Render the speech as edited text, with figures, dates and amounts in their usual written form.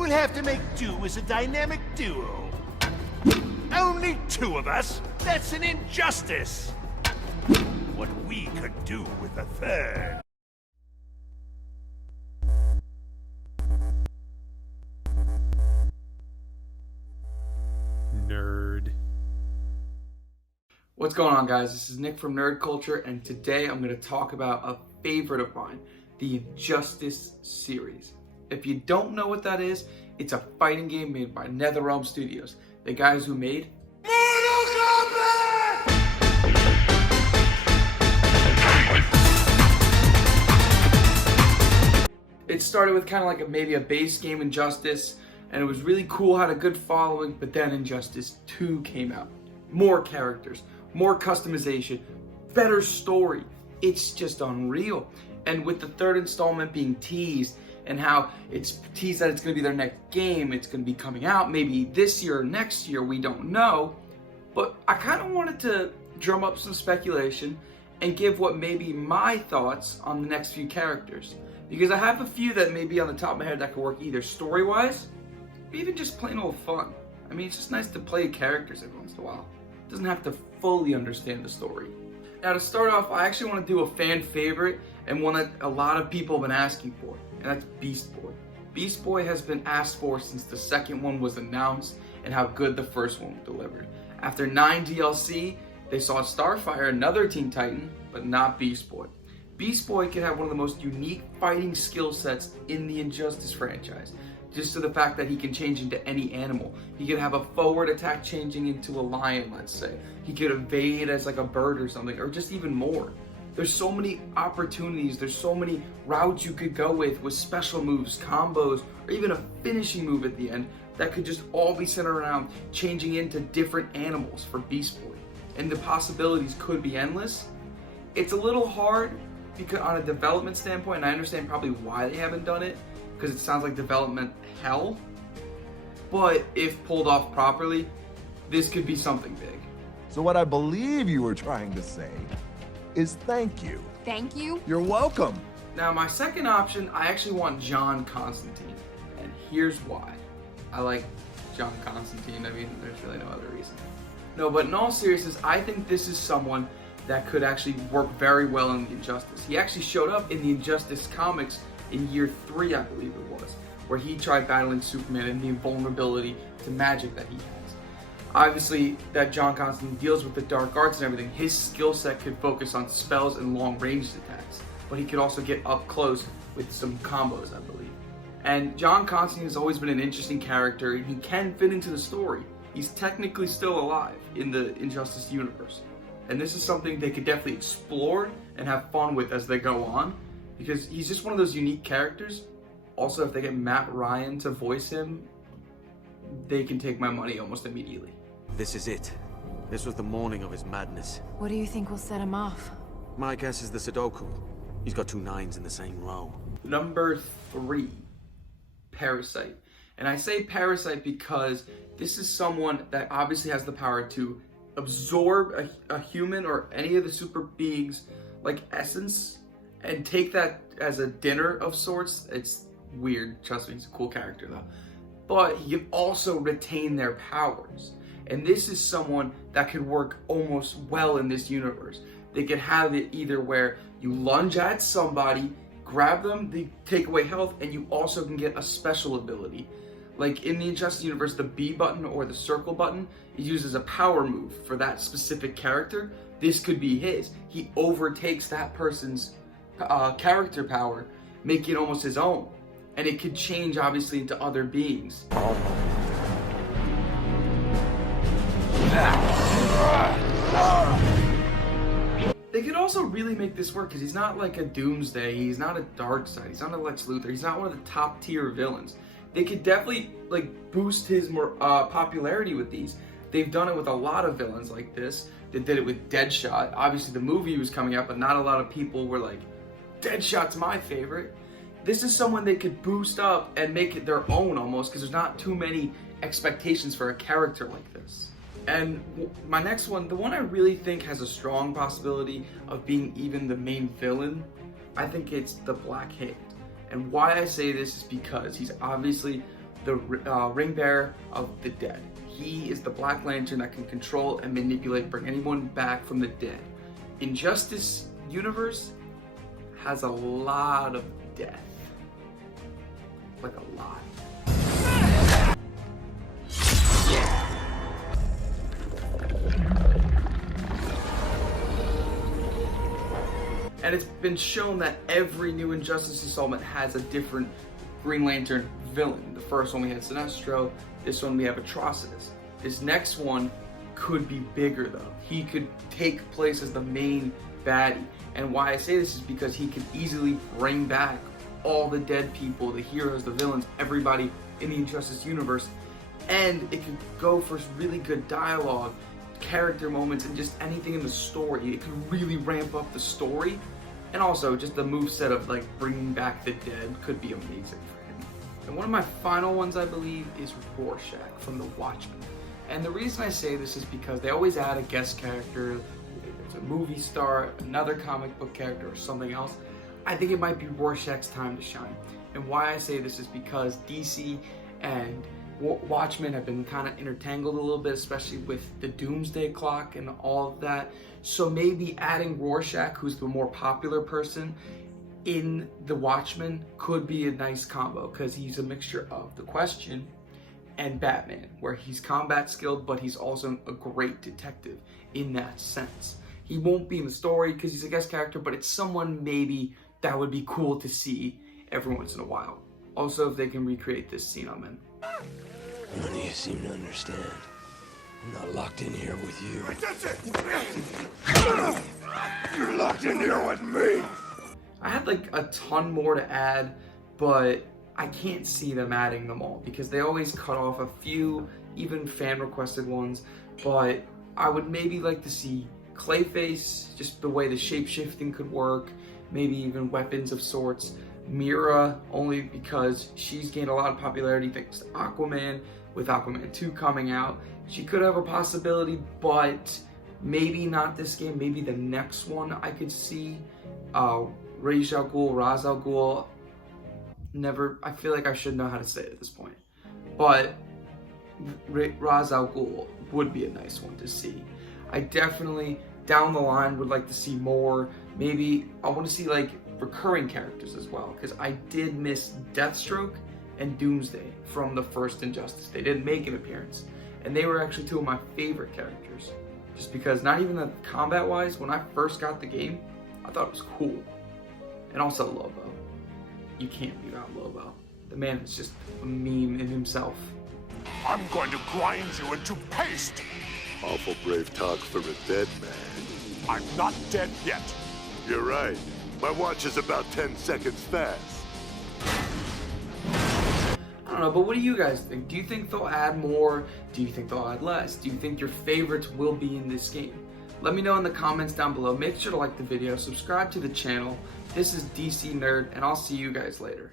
we'll have to make do as a dynamic duo. Only two of us? That's an injustice! What we could do with a third. Nerd. What's going on, guys? This is Nick from Nerd Culture, and today I'm going to talk about a favorite of mine, the Injustice series. If you don't know what that is, it's a fighting game made by NetherRealm Studios, the guys who made Mortal Kombat! It started with kind of like maybe a base game, Injustice, and it was really cool, had a good following, but then Injustice 2 came out. More characters, more customization, better story. It's just unreal. And with the third installment being teased, and how it's teased that it's going to be their next game, it's going to be coming out maybe this year or next year, we don't know. But I kind of wanted to drum up some speculation and give what may be my thoughts on the next few characters. Because I have a few that may be on the top of my head that could work either story-wise, or even just plain old fun. I mean, it's just nice to play characters every once in a while. It doesn't have to fully understand the story. Now, to start off, I actually want to do a fan favorite and one that a lot of people have been asking for, and that's Beast Boy. Beast Boy has been asked for since the second one was announced and how good the first one delivered. After 9 DLC, they saw Starfire, another Teen Titan, but not Beast Boy. Beast Boy can have one of the most unique fighting skill sets in the Injustice franchise. Just to the fact that he can change into any animal. He could have a forward attack changing into a lion, let's say. He could evade as like a bird or something, or just even more. There's so many opportunities, there's so many routes you could go with special moves, combos, or even a finishing move at the end that could just all be centered around changing into different animals for Beast Boy. And the possibilities could be endless. It's a little hard because on a development standpoint, and I understand probably why they haven't done it, because it sounds like development hell, but if pulled off properly, this could be something big. So what I believe you were trying to say is thank you. Thank you? You're welcome. Now, my second option, I actually want John Constantine, and here's why. I like John Constantine. I mean, there's really no other reason. No, but in all seriousness, I think this is someone that could actually work very well in the Injustice. He actually showed up in the Injustice comics in year 3, I believe it was, where he tried battling Superman and the invulnerability to magic that he has. Obviously, that John Constantine deals with the dark arts and everything, his skill set could focus on spells and long-range attacks, but he could also get up close with some combos, I believe. And John Constantine has always been an interesting character, and he can fit into the story. He's technically still alive in the Injustice universe. And this is something they could definitely explore and have fun with as they go on, because he's just one of those unique characters. Also, if they get Matt Ryan to voice him, they can take my money almost immediately. This is it. This was the morning of his madness. What do you think will set him off? My guess is the Sudoku. He's got 2 9s in the same row. Number 3, Parasite. And I say Parasite because this is someone that obviously has the power to absorb a human or any of the super beings like essence and take that as a dinner of sorts. It's weird, trust me, he's a cool character though. But he can also retain their powers. And this is someone that could work almost well in this universe. They could have it either where you lunge at somebody, grab them, they take away health, and you also can get a special ability. Like in the Injustice universe, the B button or the circle button is used as a power move for that specific character. This could be his. He overtakes that person's character power, making it almost his own. And it could change obviously into other beings. They could also really make this work because he's not like a Doomsday, he's not a Darkseid, he's not a Lex Luthor, he's not one of the top tier villains. They could definitely like boost his more popularity with these. They've done it with a lot of villains like this. They did it with Deadshot. Obviously the movie was coming out, but not a lot of people were like, Deadshot's my favorite. This is someone they could boost up and make it their own almost, because there's not too many expectations for a character like this. And my next one, the one I really think has a strong possibility of being even the main villain, I think it's the Black Hand. And why I say this is because he's obviously the ring bearer of the dead. He is the Black Lantern that can control and manipulate, bring anyone back from the dead. Injustice universe has a lot of death. Like a lot. And it's been shown that every new Injustice installment has a different Green Lantern villain. The first one we had Sinestro, this one we have Atrocitus. This next one could be bigger though. He could take place as the main baddie. And why I say this is because he could easily bring back all the dead people, the heroes, the villains, everybody in the Injustice universe. And it could go for really good dialogue, character moments, and just anything in the story. It could really ramp up the story. And also just the moveset of like bringing back the dead could be amazing for him. And one of my final ones, I believe, is Rorschach from The Watchmen. And the reason I say this is because they always add a guest character, it's a movie star, another comic book character, or something else. I think it might be Rorschach's time to shine. And why I say this is because DC and Watchmen have been kind of intertangled a little bit, especially with the Doomsday Clock and all of that. So maybe adding Rorschach, who's the more popular person in the Watchmen, could be a nice combo because he's a mixture of The Question and Batman, where he's combat skilled, but he's also a great detective in that sense. He won't be in the story because he's a guest character, but it's someone maybe that would be cool to see every once in a while. Also, if they can recreate this scene I'm in. None of you seem to understand. I'm not locked in here with you. You're locked in here with me! I had like a ton more to add, but I can't see them adding them all because they always cut off a few, even fan requested ones. But I would maybe like to see Clayface, just the way the shape-shifting could work, maybe even weapons of sorts. Mira, only because she's gained a lot of popularity thanks to Aquaman, with Aquaman 2 coming out. She could have a possibility, but maybe not this game, maybe the next one I could see. Ra's al Ghul, I feel like I should know how to say it at this point. But Ra's al Ghul would be a nice one to see. I definitely, down the line, would like to see more. Maybe I want to see like recurring characters as well, because I did miss Deathstroke and Doomsday from the first Injustice. They didn't make an appearance, and they were actually two of my favorite characters, just because not even the combat wise, when I first got the game, I thought it was cool. And also Lobo. You can't leave out Lobo. The man is just a meme in himself. I'm going to grind you into paste! Awful brave talk for a dead man. I'm not dead yet. You're right. My watch is about 10 seconds fast. I don't know, but what do you guys think? Do you think they'll add more? Do you think they'll add less? Do you think your favorites will be in this game? Let me know in the comments down below. Make sure to like the video, subscribe to the channel. This is DC Nerd, and I'll see you guys later.